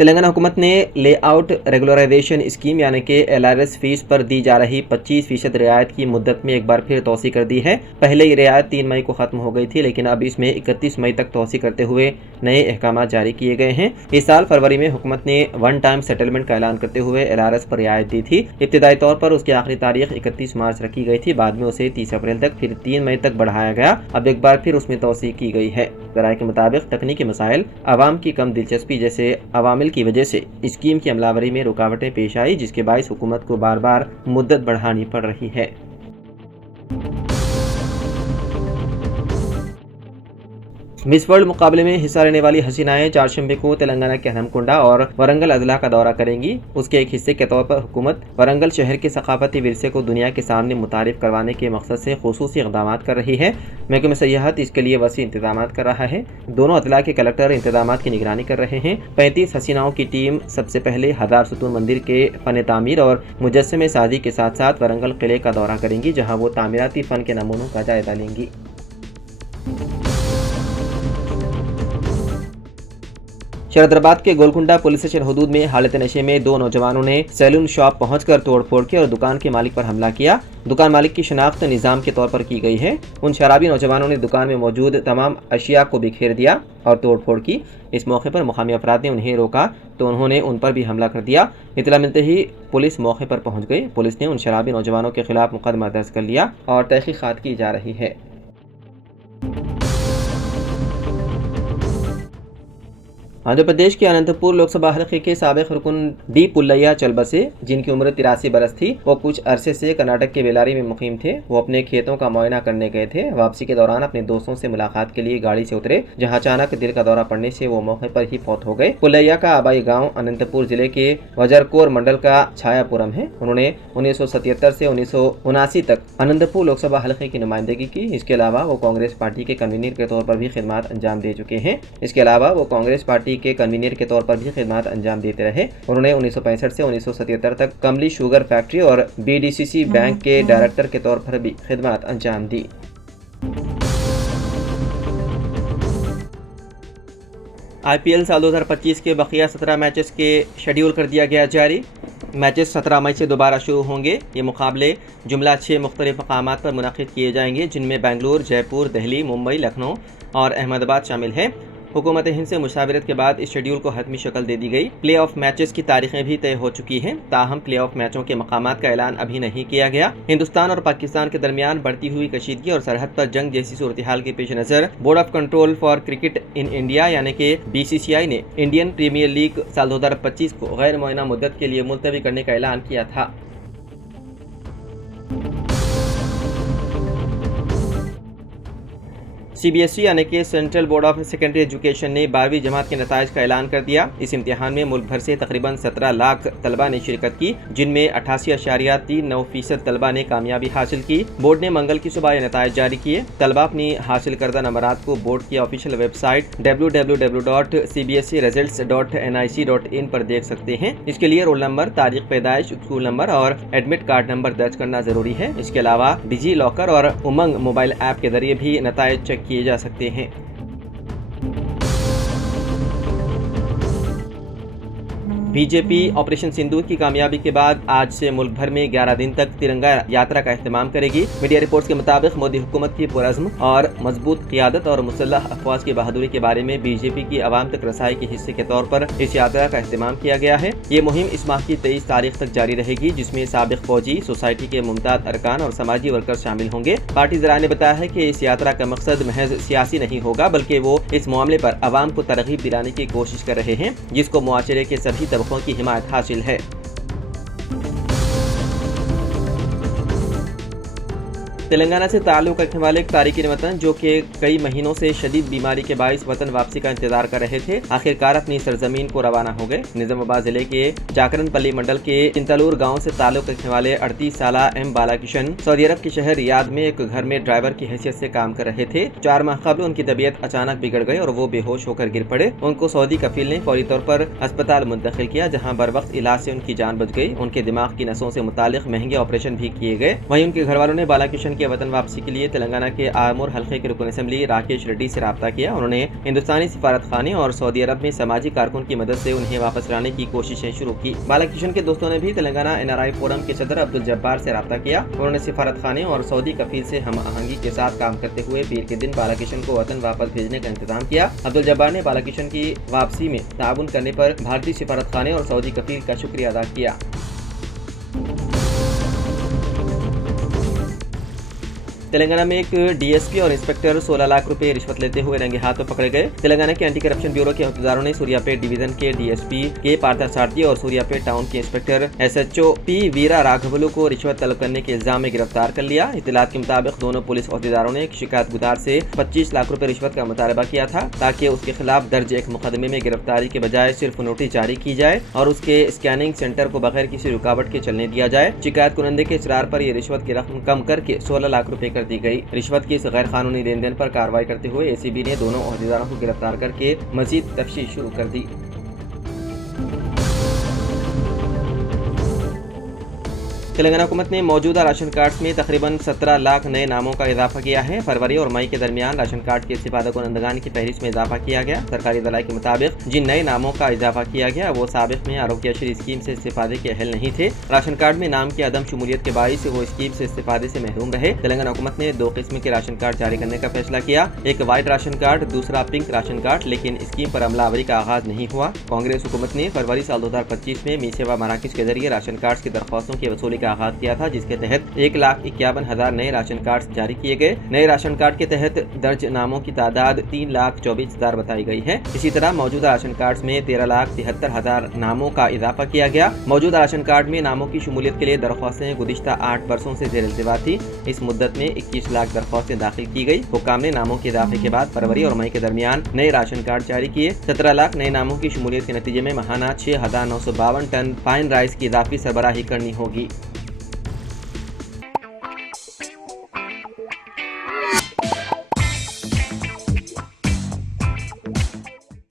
तेलंगाना हुकूमत ने layout regularisation scheme यानी कि LRS फीस पर दी जा रही 25% रियायत की मुद्दत में एक बार फिर तोसी कर दी है। पहले ये रियायत 3 मई को ख़त्म हो गई थी, लेकिन अब इसमें 31 मई तक तोसी करते हुए नए अहकाम जारी किए गए हैं। इस साल फरवरी में हुकूमत ने वन टाइम सेटलमेंट का ऐलान करते हुए LRS पर रियायत दी थी। इब्तदाई तौर पर उसकी आखिरी तारीख 31 मार्च रखी गई थी, बाद में उसे 30 अप्रैल तक, फिर 3 मई तक बढ़ाया गया। अब एक बार फिर उसमें तोसी की गई है। ज़राए के मुताबिक तकनीकी मसाइल, आवाम की कम दिलचस्पी जैसे अवामिल की वजह से स्कीम की अमलावरी में रुकावटें पेश आई, जिसके बायस हुकूमत को बार बार मुद्दत बढ़ानी पड़ रही है। मिस वर्ल्ड मुकाबले में हिस्सा लेने वाली हसीनाएं चारशंबे को तेलंगाना के हनमकुंडा और वरंगल अजला का दौरा करेंगी। उसके एक हिस्से के तौर पर हुकूमत वरंगल शहर के सकाफती विरसे को दुनिया के सामने मुतारिफ करवाने के मकसद से खुसूसी इक़दाम कर रही है। महकमा सयाहत इसके लिए वसी इंतजाम कर रहा है। दोनों अजला के कलेक्टर इंतजाम की निगरानी कर रहे हैं। 35 हसीनाओं की टीम सबसे पहले 1000 सुतून मंदिर के फ़न तामीर और मुजस्समे साजी के साथ साथ वरंगल किले का दौरा करेंगी, जहाँ वो तामीराती फ़न के नमूनों का जायजा लेंगी। शरदराबाद के गोलकुंडा पुलिस स्टेशन हदूद में हालत नशे में 2 नौजवानों ने सैलून शॉप पहुंचकर तोड़फोड़ की और दुकान के मालिक पर हमला किया। दुकान मालिक की शिनाख्त निज़ाम के तौर पर की गई है। उन शराबी नौजवानों ने दुकान में मौजूद तमाम अशिया को बिखेर दिया और तोड़फोड़ की। इस मौके पर मुकामी अफराद ने उन्हें रोका तो उन्होंने उन पर भी हमला कर दिया। इतला मिलते ही पुलिस मौके पर पहुंच गई। पुलिस ने उन शराबी नौजवानों के खिलाफ मुकदमा दर्ज कर लिया और तहकीकात की जा रही है। आंध्र प्रदेश के अनंतपुर लोकसभा हल्के के साबिक रुकन डी पुल्लैया चल बसे, जिनकी उम्र 83 बरस थी। वो कुछ अरसे से कर्नाटक के बेलारी में मुकीम थे। वो अपने खेतों का मुआयना करने गए थे। वापसी के दौरान अपने दोस्तों से मुलाकात के लिए गाड़ी से उतरे, जहां अचानक दिल का दौरा पड़ने से वो मौके पर ही फौत हो गए। पुल्लैया का आबाई गाँव अनंतपुर जिले के वजरकोर मंडल का छायापुरम है। उन्होंने 1977 से 1979 तक अनंतपुर लोकसभा हल्के की नुमाइंदगी की। इसके अलावा वो कांग्रेस पार्टी के कन्वीनर के तौर पर भी खिदमत अंजाम दे चुके हैं। के कन्वीनर के तौर पर भी खिदमत अंजाम देते रहे। उन्होंने 1965 से 1977 तक कमली शुगर फैक्ट्री और BDCC बैंक के डायरेक्टर के तौर पर भी खिदमत अंजाम दी। IPL साल 2025 के बकिया 17 मैचेस के शेड्यूल कर दिया गया जारी। मैचेस 17 मई से दोबारा शुरू होंगे। ये मुकाबले जुमला 6 मुख्तलिफ मकामात पर मुनक़िद किए जाएंगे, जिनमें बेंगलुरु, जयपुर, दिल्ली, मुंबई, लखनऊ और अहमदाबाद शामिल हैं। हुकूमत हिंद से मुशावरत के बाद इस शेड्यूल को हतमी शक्ल दे दी गई। प्ले ऑफ मैचेस की तारीखें भी तय हो चुकी हैं, ताहम प्ले ऑफ मैचों के मकामात का ऐलान अभी नहीं किया गया। हिंदुस्तान और पाकिस्तान के दरमियान बढ़ती हुई कशीदगी और सरहद पर जंग जैसी सूरत हाल के पेश नज़र board of control for cricket in India यानी कि BCCI ने इंडियन प्रीमियर लीग साल 2025 को गैर मुअय्यना मुद्दत के लिए मुलतवी करने का ऐलान किया था। CBSE यानी कि central board of secondary education ने 12वीं जमात के नताइज का ऐलान कर दिया। इस इम्तिहान में मुल्क भर से तकरीबन 17 लाख तलबा ने शिरकत की, जिनमें 88.39% तलबा ने कामयाबी हासिल की। बोर्ड ने मंगल की सुबह ये नताइज जारी किए। तलबा अपनी हासिल करदा नंबरात को बोर्ड की ऑफिशियल वेबसाइट www.cbseresults.nic.in पर देख सकते हैं। इसके लिए रोल नंबर, तारीख पैदाइश, स्कूल नंबर और एडमिट कार्ड नंबर दर्ज करना जरूरी है। इसके अलावा डिजी लॉकर और उमंग मोबाइल ऐप के जरिए भी नताइज चेक किए जा सकते हैं। बीजेपी ऑपरेशन सिंदूर की कामयाबी के बाद आज से मुल्क भर में 11 दिन तक तिरंगा यात्रा का एहतमाम करेगी। मीडिया रिपोर्ट्स के मुताबिक मोदी हुकूमत की पुरअज़्म और मजबूत क़ियादत और मुसल्लह अफवाज की बहादुरी के बारे में बीजेपी की आवाम तक रसाई के हिस्से के तौर पर इस यात्रा का एहतमाम किया गया है। ये मुहिम इस माह की 23 तारीख तक जारी रहेगी, जिसमें साबिक फौजी, सोसाइटी के मुमताज़ अरकान और समाजी वर्कर शामिल होंगे। पार्टी ज़राए ने बताया है कि इस यात्रा का मकसद महज सियासी नहीं होगा, बल्कि वो इस मामले पर आवाम को तरगीब दिलाने की कोशिश कर रहे हैं, जिसको मुआशरे के सभी तबकों की हिमायत हासिल है। तेलंगाना से ताल्लुक रखने वाले एक तारिकीन वतन जो कि कई महीनों से शदीद बीमारी के बाइस वतन वापसी का इंतजार कर रहे थे, आखिरकार अपनी सरजमीन को रवाना हो गए। निजामाबाद जिले के जाकरनपल्ली मंडल के चिंतलूर गांव से ताल्लुक रखने वाले 38 साल एम बालाकिशन सऊदी अरब के शहर रियाद में एक घर में ड्राइवर की हैसियत से काम कर रहे थे। 4 माह कबल उनकी तबीयत अचानक बिगड़ गई और वो बेहोश होकर गिर पड़े। उनको सऊदी कफील ने फौरी तौर पर अस्पताल मुंतकिल किया, जहाँ बर वक्त इलाज से उनकी जान बच गई। उनके दिमाग की नसों से मुतालिक महंगे ऑपरेशन भी किए गए। वहीं उनके घर वालों ने बालाकिशन के वतन वापसी के लिए तेलंगाना के आमूर हल्के के रुकन असेंबली राकेश रेड्डी से राब्ता किया। उन्होंने हिंदुस्तानी सिफारतखाने और सऊदी अरब में समाजी कारकुन की मदद से उन्हें वापस लाने की कोशिशें शुरू की। बालाकिशन के दोस्तों ने भी तेलंगाना NRI फोरम के सदर अब्दुल जब्बार से राब्ता किया। उन्होंने सिफारतखाने और सऊदी कफील से हम आहंगी के साथ काम करते हुए पीर के दिन बालाकिशन को वतन वापस भेजने का इंतजाम किया। अब्दुल जब्बार ने बालाकिशन की वापसी में ताउन करने पर भारतीय सिफारतखाने और सऊदी कफील का शुक्रिया अदा किया। तेलंगाना में एक DSP और इंस्पेक्टर 16 लाख रुपए रिश्वत लेते हुए रंगे हाथों पकड़े गए। तेलंगाना के एंटी करप्शन ब्यूरो के अहदेदारों ने सूर्यापेट डिवीजन के DSP के पार्थसारथी और सूर्यापेट टाउन के इंस्पेक्टर SHO P वीरा राघवलू को रिश्वत तलब करने के इल्जाम में गिरफ्तार कर लिया। इत्तलात के मुताबिक दोनों पुलिस अहदेदारों ने एक शिकायत गुजार से 25 लाख रुपए रिश्वत का मुतालबा किया था, ताकि उसके खिलाफ दर्ज एक मुकदमे में गिरफ्तारी के बजाय सिर्फ नोटिस जारी की जाए और उसके स्कैनिंग सेंटर को बगैर किसी रुकावट के चलने दिया जाए। शिकायत कुनंदे के इसरार पर यह रिश्वत की रकम कम करके 16 लाख रुपए दी गई। रिश्वत की इस गैर कानूनी लेन देन पर कार्रवाई करते हुए ACB ने दोनों अहदेदारों को गिरफ्तार करके मजीद तफ्तीश शुरू कर दी। तेलंगाना हुकूमत ने मौजूदा राशन कार्ड में तकरीबन 17 लाख नए नामों का इजाफा किया है। फरवरी और मई के दरमियान राशन कार्ड के इस्तेफादा कुनंदगान की फहरिस्त में इजाफा किया गया। सरकारी दलाई के मुताबिक जिन नए नामों का इजाफा किया गया वो साबिक में आरोग्यश्री स्कीम से इस्तेफादे के अहल नहीं थे। राशन कार्ड में नाम की अदम शमूलियत के बाइस वो स्कीम से इस्तेफादे से महरूम रहे। तेलंगाना हुकूमत ने 2 किस्म के राशन कार्ड जारी करने का फैसला किया, एक वाइट राशन कार्ड, दूसरा पिंक राशन कार्ड, लेकिन स्कीम पर अमलावरी का आगाज नहीं हुआ। कांग्रेस हुकूमत ने फरवरी साल 2025 में मी सेवा मराकज के जरिए राशन कार्ड की दरख्वास्तों की वसूली का आगाज किया था, जिसके तहत 1,51,000 नए राशन कार्ड जारी किए गए। नए राशन कार्ड के तहत दर्ज नामों की तादाद 3,24,000 बताई गई है। इसी तरह मौजूदा राशन कार्ड में 13,73,000 नामों का इजाफा किया गया। मौजूदा राशन कार्ड में नामों की शमूलियत के लिए दरख्वास्तें गुज़िश्ता 8 वर्षों से जेर इल्तिवा थी। इस मुद्दत में 21 लाख दरख्वास्तें दाखिल की गई। हुक्काम ने नामों के इजाफे के बाद फरवरी और मई के दरमियान नए राशन कार्ड जारी किए। 17 लाख नए नामों की शमूलियत के नतीजे में महाना 6,952 टन फाइन राइस की इजाफी सरबराही करनी होगी।